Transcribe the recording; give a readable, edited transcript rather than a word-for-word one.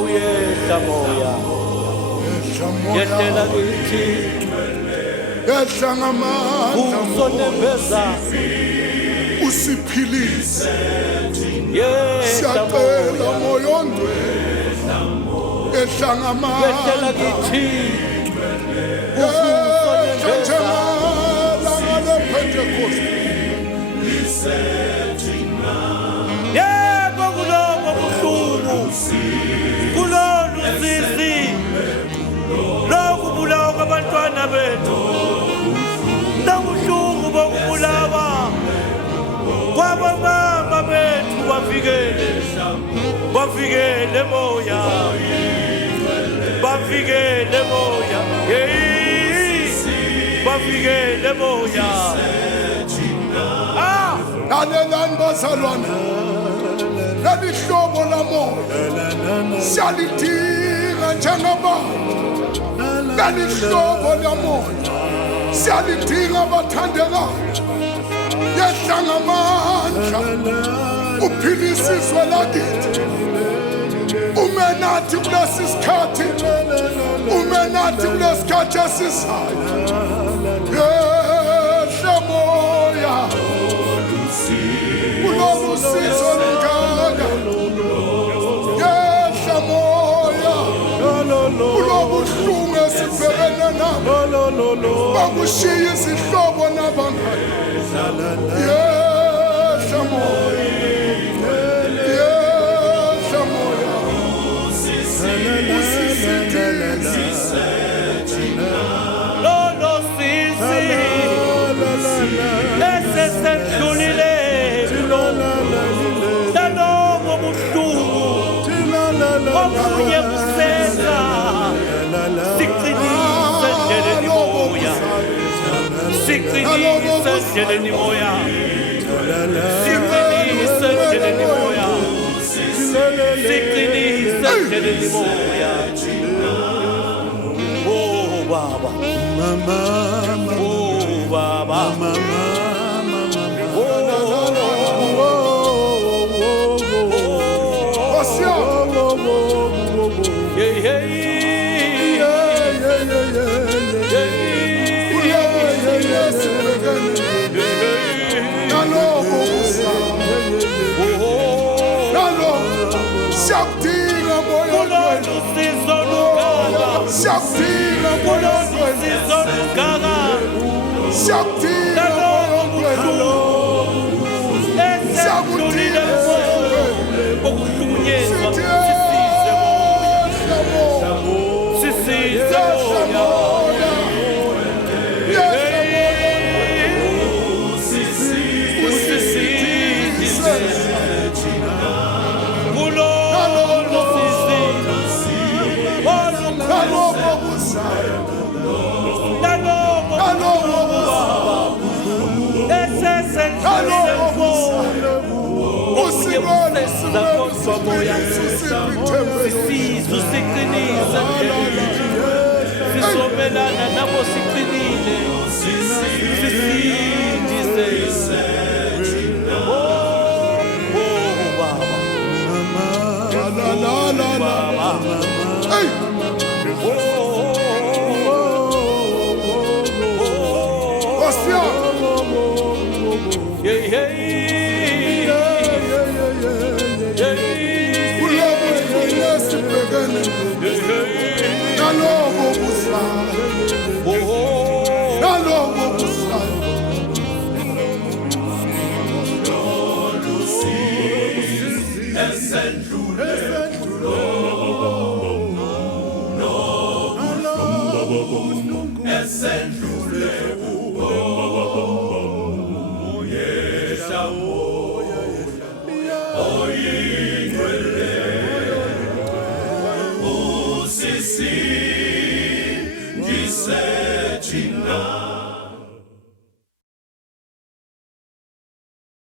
awuyehla moya yehlela kithi yehla ngamandla uzonembeza usiphilise yehla siyacela moya moya ongcwele yehla yehlela ngamandla kithi yehla njengalanga lePentecost yebo kulobo buhlungu kulolu sisi lokubulawa kwabantwana bethu nobuhlungu bokubulawa kwabomama bethu bavikele moya bavikele moya bavikele moya lalelani bazalwane leli hlobo lamoya siyalidinga njengabantu leli hlobo lamoya siyalidinga bathandekayo yehla ngamandla uphilise izwe lakithi ume nathi kulesi sikhathi ume nathi kulesi sikhathi esizayo yehla moya kulolu sizo lingaka yehla moya kulobuhlungu esibhekene nabo bakushiya izihlobo nabangani yehla moya yehla moya usisithise lolo sisi esesendlulile lalobo buhlungu obunye buseza siqinise endleleni moya siqinise endleleni moya siqinise endleleni moya siqinise endleleni moya oh baba oh baba siyakudinga moya siyakudinga moya siyakudinga sisobelana nabo siqinile sisindise nalobo